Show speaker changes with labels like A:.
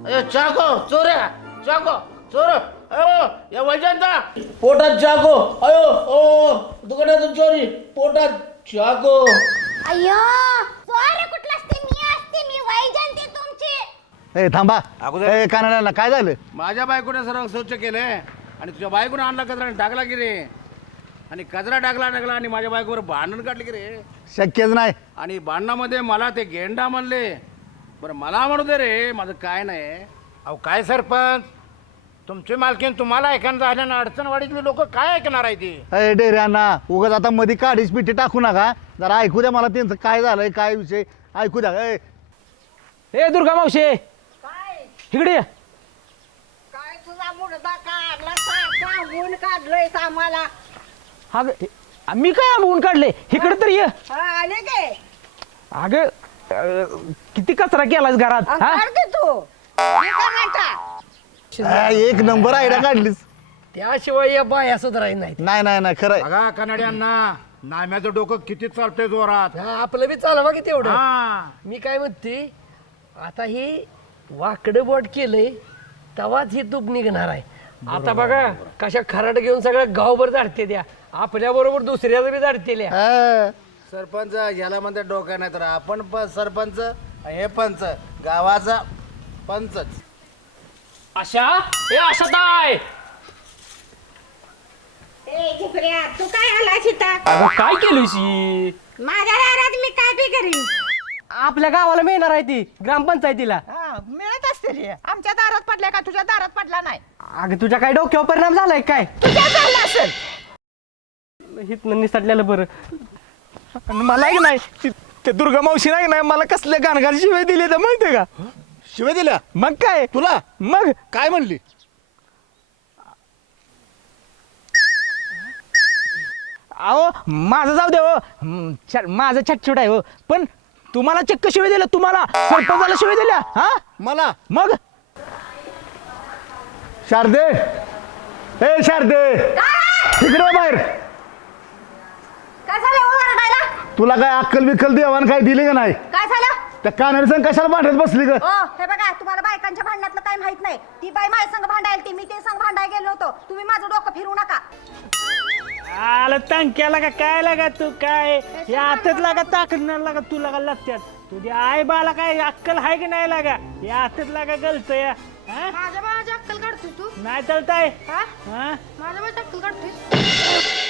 A: चाको चोऱ्या चाको चोर अयो या वैजंता पोटात चाको अयो ओ दुकानातून चोरी पोटात चाको
B: अय्यो चोर कुठला असते मी वैजंती तुमची
C: ए थांबा
A: अगोदर-
C: ए कानाड्याला काय झालं?
A: माझ्या बायकोने सर्व स्वच्छ केलंय आणि तुझ्या बायकोने आणला कचरा आणि टाकला की रे आणि कचरा टाकला आणि माझ्या बायकोवर भांडण काढले की रे
C: शक्यच नाही.
A: आणि भांडणामध्ये मला ते गेंडा म्हणले बरं मला म्हणू दे रे माझं काय नाही
D: अहो काय सरपंच तुमची मालकीन तुम्हाला ऐकायला झाल्यानं अडचणवाडीतली लोक काय ऐकणार आहे ती
C: ए डेऱ्यांना उगाच आता मध्ये काडीच पिठी टाकू नका. जरा ऐकू द्या मला त्यांचं काय झालंय काय विषय ऐकू द्या.
E: ए दुर्गा मावशी
F: काय
E: इकडे ये.
F: काय तुझा मुडदा काढला सांगून काढलोय आम्हाला
E: अगं मी काय आंबवून काढले इकडे तर ये.
F: आले गे
E: अगं किती कचरा केलास घरात हा?
F: काढ की तू हे काय म्हणता?
C: एक नंबर आयडिया काढलीस.
G: त्याशिवाय या बाया सुधाराय नाही
C: नाही खरंय.
D: बघा कन्नड्यांना नाम्याचं डोकं किती चालतंय जोरात
G: हा, आपलं बी चालवा की तेवढं
D: हा
G: मी काय म्हणते आता ही वाकडं बोट केलंय तवाच ही तूप निघणार आहे. आता बघा कशा खराट घेऊन सगळं गावभर झाडते त्या आपल्या बरोबर दुसऱ्याला बी झाडतेल्या.
C: हा.
A: सरपंच याला म्हणते डोक्या नाही तर आपण पण सरपंच हे पंच गावाचा पंचच
E: आशा ए आशा ताय
F: ए झिपऱ्या तू काय आलास इथं
E: अगं काय केलीशी
F: माझ्या दारात मी काय बी करीन
G: आपल्या गावाला मिळणार आहे ती ग्रामपंचायतीला.
F: मिळत असते आमच्या दारात पडल्या का तुझ्या दारात पडला नाही
G: अगं तुझ्या काय डोक्यावर परिणाम झालाय काय
F: तुझ्या झाला असेल
G: हिथनं निसटलेलं बरं.
E: मला एक नाही ते दुर्गा मावशी नाही मला कसले गाणगार शिवाय दिले तर माहितीये का?
C: शिवाय दिल्या
E: मग काय
C: तुला
E: मग
C: काय म्हणली?
E: अहो माझं जाऊ दे हो माझं छटछुट आहे हो पण तुम्हाला चक्क शिवाय दिलं तुम्हाला सरपंचाला शिवाय दिल्या हा
C: मला
E: मग
C: शारदे ए शारदे तिकडे बाहेर.
B: काय झालं ओरडायला?
C: तुला काय अक्कल बिक्कल देवान काय दिली का नाही?
B: काय झालं
C: त्या कानाडी संग कशाला भांडत बसली ग?
B: ओ हे बघा तुम्हाला बायकांच्या भांडणातलं काय माहित नाही. ती बाई माझ्या संग भांडायला ती मी ते संग भांडायला गेलो होतो. तुम्ही माझं डोकं फिरू नका.
E: आलं तंक्याला का काय लागा तू काय या हातात लागा ताकदणार लागा तू लागा लागत्यात तुझ्या आई बाला काय अक्कल आहे की नाही लागा या हातात लागा गलत या
B: माझ्या बाळाची अक्कल काढतोय तू
E: नाही चालताय
B: हा
E: हा
B: माझ्या बाळाची अक्कल काढतोय